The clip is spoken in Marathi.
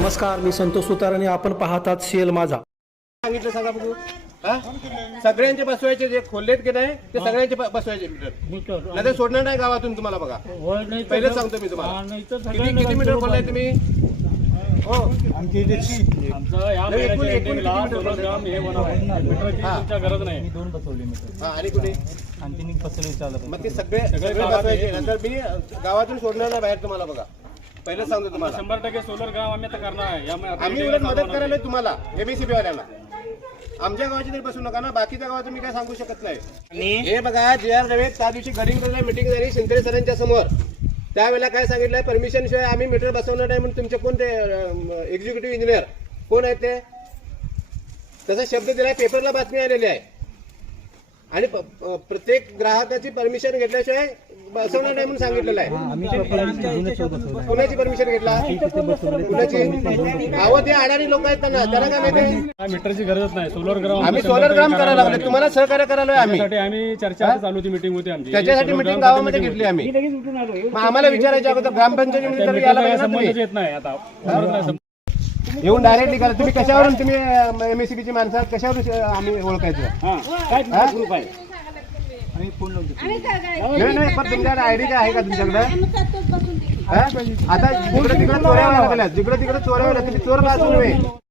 नमस्कार, मी संतोष सुतार आणि आपण पाहतात सेल माझा. सांगितलं सांगा बघू. सगळ्यांचे बसवायचे जे खोल्लेत की नाही ते सगळ्यांचे बसवायचे मीटर नाही सोडणार नाही गावातून. तुम्हाला बघा पहिलेच सांगतो मी तुम्हाला किती मीटर खोललाय तुम्ही. हो गरज नाही. आणि कुठे मग ते सगळे बसवायचे. नंतर मी गावातून सोडणार नाही बाहेर. तुम्हाला बघा पहिलेच सांगतो तुम्हाला 100% सोलर गाव आम्ही आता करणार आहे. आम्ही उलट मदत करायला तुम्हाला एबीसीबी वाल्यांना. आमच्या गावाची तरी बसू नका ना, बाकीच्या गावात मी काय सांगू शकत नाही. हे बघा JR रवे त्या दिवशी गडिंगला मीटिंग झाली शिंदे सरांच्या समोर. त्यावेळेला काय सांगितलंय, परमिशन शिवाय आम्ही मीटर बसवणार नाही म्हणून. तुमचे कोण ते एक्झिक्युटिव्ह इंजिनियर कोण आहेत ते तसा शब्द दिलाय. पेपरला बातमी आलेली आहे. आणि प्रत्येक ग्राहकाची परमिशन घेतल्याशिवाय बसवणार नाही म्हणून सांगितलेलं आहे. कुणाची परमिशन घेतला, कुणाची? अहो ते अडाणी लोक आहेत त्यांना काय माहिती. मीटरची गरजच नाही. सोलर ग्राम आम्ही सोलर ग्राम करायला लागले. तुम्हाला सहकार्य करायला आम्ही. आम्ही चर्चा चालू होती, मीटिंग होती आमची. त्याच्यासाठी मीटिंग गावामध्ये घेतली आम्ही. मग आम्हाला विचारायच्या अगोदर ग्रामपंचायतीमध्ये तरी यायला पाहिजे ना तुम्ही. येत नाही आता येऊन डायरेक्टली करा. तुम्ही कशावरून तुम्ही MSCBची माणसं कशावर आम्ही ओळखायचं. नाही पण तुमच्याकडे आयडी काय आहे का तुमच्याकडे. आता जिकडे तिकडे चोऱ्या व्हायला लागल्या, जिकडे तिकडे चोऱ्या व्हायला. तुम्ही चोर का असून